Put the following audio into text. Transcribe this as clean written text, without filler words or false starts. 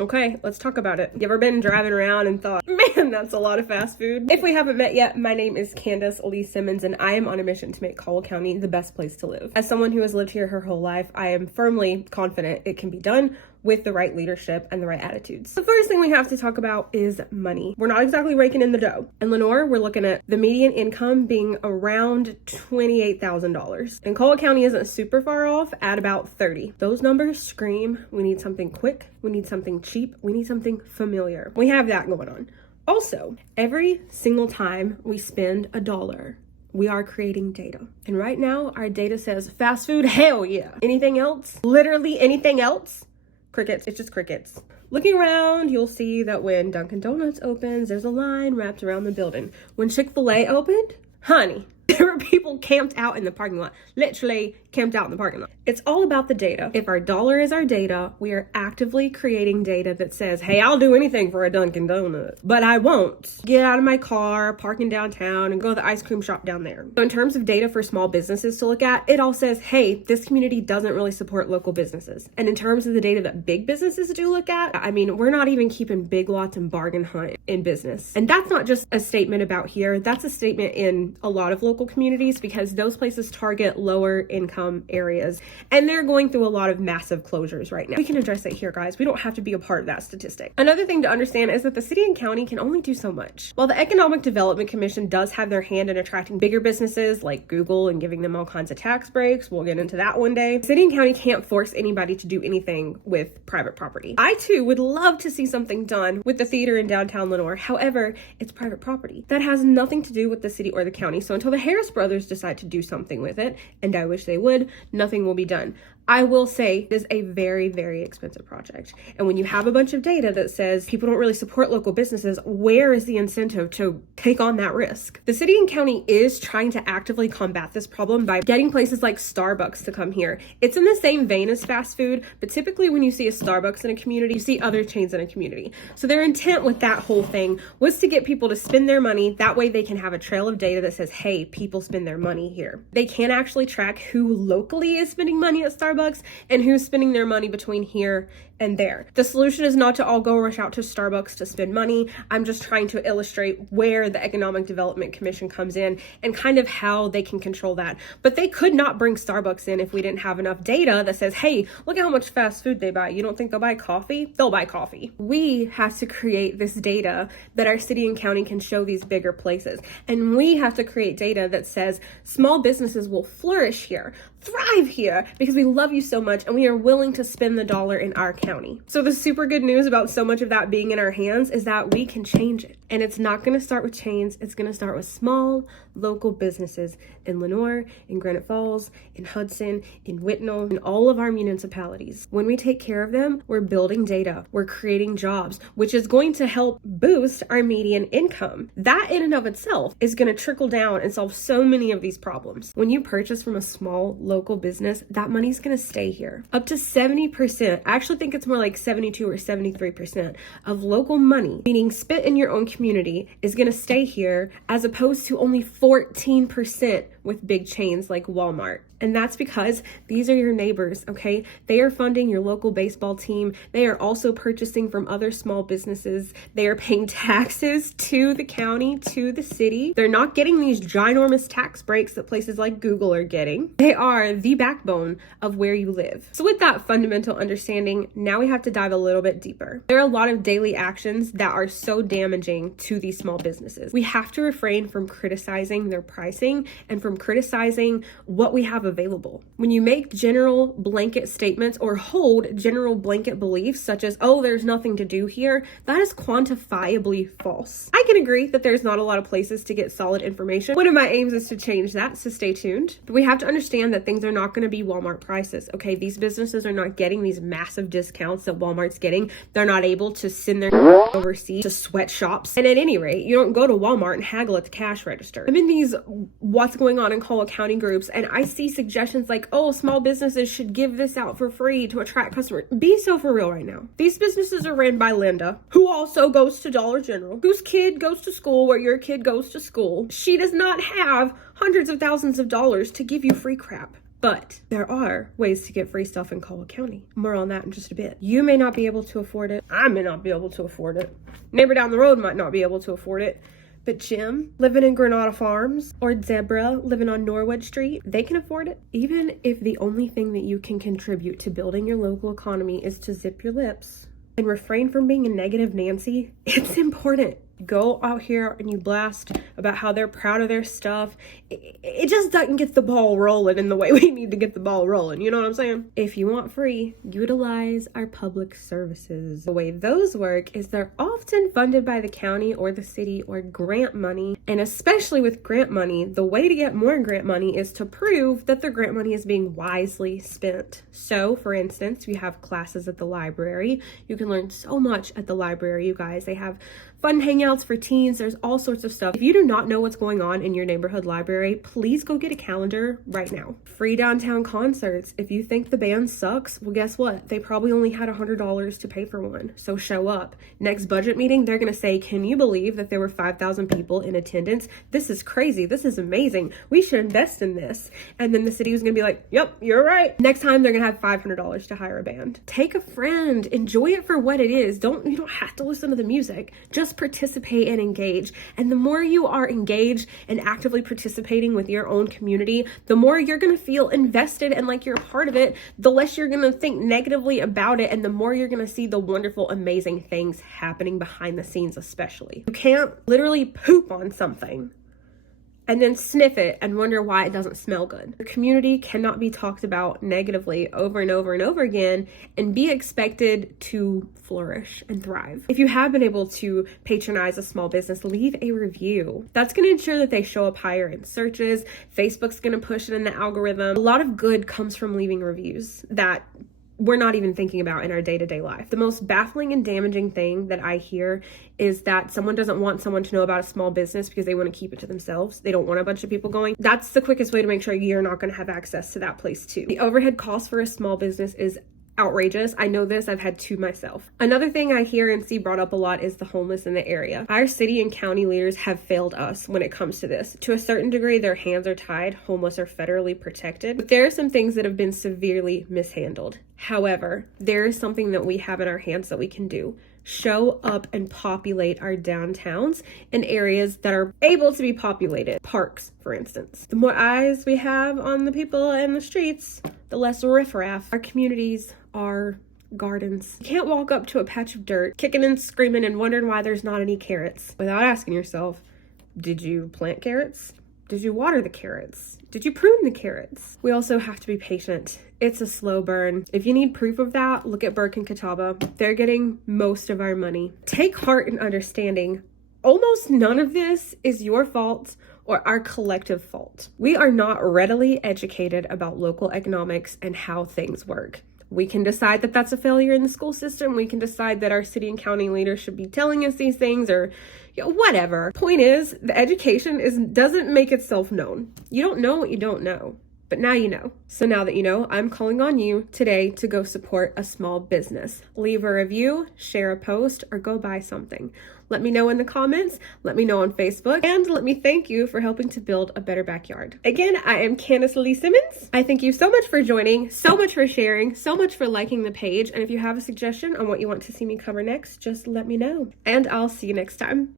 Okay, let's talk about it. You ever been driving around and thought, man, that's a lot of fast food? If we haven't met yet, my name is Candiceleesimmons, and I am on a mission to make Caldwell County the best place to live. As someone who has lived here her whole life, I am firmly confident it can be done with the right leadership and the right attitudes. The first thing we have to talk about is money. We're not exactly raking in the dough. In Lenoir, we're looking at the median income being around $28,000. And Caldwell County isn't super far off at about 30. Those numbers scream, we need something quick, we need something cheap, we need something familiar. We have that going on. Also, every single time we spend a dollar, we are creating data. And right now, our data says fast food, hell yeah. Anything else? Literally anything else? Crickets. It's just crickets. Looking around, you'll see that when Dunkin' Donuts opens, there's a line wrapped around the building. When Chick-fil-A opened, honey, there were people camped out in the parking lot. Literally camped out in the parking lot. It's all about the data. If our dollar is our data, we are actively creating data that says, hey, I'll do anything for a Dunkin' Donut, but I won't get out of my car, parking downtown, and go to the ice cream shop down there. So in terms of data for small businesses to look at, it all says, hey, this community doesn't really support local businesses. And in terms of the data that big businesses do look at, I mean, we're not even keeping Big Lots and Bargain Hunt in business. And that's not just a statement about here. That's a statement in a lot of local communities, because those places target lower income areas, and they're going through a lot of massive closures right now. We can address it here, guys. We don't have to be a part of that statistic. Another thing to understand is that the city and county can only do so much. While the Economic Development Commission does have their hand in attracting bigger businesses like Google and giving them all kinds of tax breaks, we'll get into that one day, city and county can't force anybody to do anything with private property. I too would love to see something done with the theater in downtown Lenoir. However, it's private property. That has nothing to do with the city or the county. So until the Harris brothers decide to do something with it, and I wish they would, nothing will be done. I will say it is a very, very expensive project. And when you have a bunch of data that says people don't really support local businesses, where is the incentive to take on that risk? The city and county is trying to actively combat this problem by getting places like Starbucks to come here. It's in the same vein as fast food, but typically when you see a Starbucks in a community, you see other chains in a community. So their intent with that whole thing was to get people to spend their money. That way they can have a trail of data that says, hey, people spend their money here. They can actually track who locally is spending money at Starbucks and who's spending their money between here and there. The solution is not to all go rush out to Starbucks to spend money. I'm just trying to illustrate where the Economic Development Commission comes in and kind of how they can control that. But they could not bring Starbucks in if we didn't have enough data that says, hey, look at how much fast food they buy. You don't think they'll buy coffee? They'll buy coffee. We have to create this data that our city and county can show these bigger places. And we have to create data that says small businesses will flourish here, thrive here, because we love you so much and we are willing to spend the dollar in our county. So the super good news about so much of that being in our hands is that we can change it. And it's not going to start with chains. It's going to start with small local businesses in Lenoir, in Granite Falls, in Hudson, in Whitnall, in all of our municipalities. When we take care of them, we're building data, we're creating jobs, which is going to help boost our median income. That in and of itself is going to trickle down and solve so many of these problems. When you purchase from a small local business, that money's going to stay here. Up to 70%, I actually think it's more like 72 or 73% of local money, meaning spent in your own community, is going to stay here, as opposed to only 14% with big chains like Walmart. And that's because these are your neighbors, okay? They are funding your local baseball team. They are also purchasing from other small businesses. They are paying taxes to the county, to the city. They're not getting these ginormous tax breaks that places like Google are getting. They are the backbone of where you live. So with that fundamental understanding, now we have to dive a little bit deeper. There are a lot of daily actions that are so damaging to these small businesses. We have to refrain from criticizing their pricing and from criticizing what we have available. When you make general blanket statements or hold general blanket beliefs such as, oh, there's nothing to do here, that is quantifiably false. I can agree that there's not a lot of places to get solid information. One of my aims is to change that, so stay tuned. But we have to understand that things are not going to be Walmart prices, okay? These businesses are not getting these massive discounts that Walmart's getting. They're not able to send their overseas to sweatshops. And at any rate, you don't go to Walmart and haggle at the cash register. I'm in these what's going on in Caldwell County groups, and I see suggestions like, oh, small businesses should give this out for free to attract customers. Be so for real right now. These businesses are ran by Linda, who also goes to Dollar General, whose kid goes to school where your kid goes to school. She does not have hundreds of thousands of dollars to give you free crap. But there are ways to get free stuff in Caldwell County. More on that in just a bit. You may not be able to afford it. I may not be able to afford it. Neighbor down the road might not be able to afford it. But Jim, living in Granada Farms, or Deborah, living on Norwood Street, they can afford it. Even if the only thing that you can contribute to building your local economy is to zip your lips and refrain from being a negative Nancy, it's important. Go out here and you blast about how they're proud of their stuff. It just doesn't get the ball rolling in the way we need to get the ball rolling. You know what I'm saying? If you want free, utilize our public services. The way those work is they're often funded by the county or the city or grant money. And especially with grant money, the way to get more grant money is to prove that the grant money is being wisely spent. So, for instance, we have classes at the library. You can learn so much at the library, you guys. They have fun hangouts for teens. There's all sorts of stuff. If you do not know what's going on in your neighborhood library, please go get a calendar right now. Free downtown concerts. If you think the band sucks, well, guess what? They probably only had $100 to pay for one. So show up. Next budget meeting, they're going to say, can you believe that there were 5,000 people in attendance? This is crazy. This is amazing. We should invest in this. And then the city was going to be like, yep, you're right. Next time they're going to have $500 to hire a band. Take a friend. Enjoy it for what it is. You don't have to listen to the music. Just participate and engage. And the more you are engaged and actively participating with your own community, the more you're going to feel invested and like you're a part of it, the less you're going to think negatively about it, and the more you're going to see the wonderful, amazing things happening behind the scenes especially. You can't literally poop on something and then sniff it and wonder why it doesn't smell good. Your community cannot be talked about negatively over and over and over again and be expected to flourish and thrive. If you have been able to patronize a small business, leave a review. That's going to ensure that they show up higher in searches. Facebook's going to push it in the algorithm. A lot of good comes from leaving reviews that we're not even thinking about in our day-to-day life. The most baffling and damaging thing that I hear is that someone doesn't want someone to know about a small business because they want to keep it to themselves. They don't want a bunch of people going. That's the quickest way to make sure you're not going to have access to that place too. The overhead cost for a small business is outrageous. I know this. I've had two myself. Another thing I hear and see brought up a lot is the homeless in the area. Our city and county leaders have failed us when it comes to this. To a certain degree, their hands are tied. Homeless are federally protected. But there are some things that have been severely mishandled. However, there is something that we have in our hands that we can do. Show up and populate our downtowns in areas that are able to be populated. Parks, for instance. The more eyes we have on the people in the streets, the less riffraff. Our communities are gardens. You can't walk up to a patch of dirt, kicking and screaming and wondering why there's not any carrots without asking yourself, did you plant carrots? Did you water the carrots? Did you prune the carrots? We also have to be patient. It's a slow burn. If you need proof of that, look at Burke and Catawba. They're getting most of our money. Take heart in understanding almost none of this is your fault or our collective fault. We are not readily educated about local economics and how things work. We can decide that that's a failure in the school system. We can decide that our city and county leaders should be telling us these things, or whatever. Point is, the education doesn't make itself known. You don't know what you don't know, but now you know. So now that you know, I'm calling on you today to go support a small business. Leave a review, share a post, or go buy something. Let me know in the comments, let me know on Facebook, and let me thank you for helping to build a better backyard. Again, I am Candiceleesimmons. I thank you so much for joining, so much for sharing, so much for liking the page, and if you have a suggestion on what you want to see me cover next, just let me know. And I'll see you next time.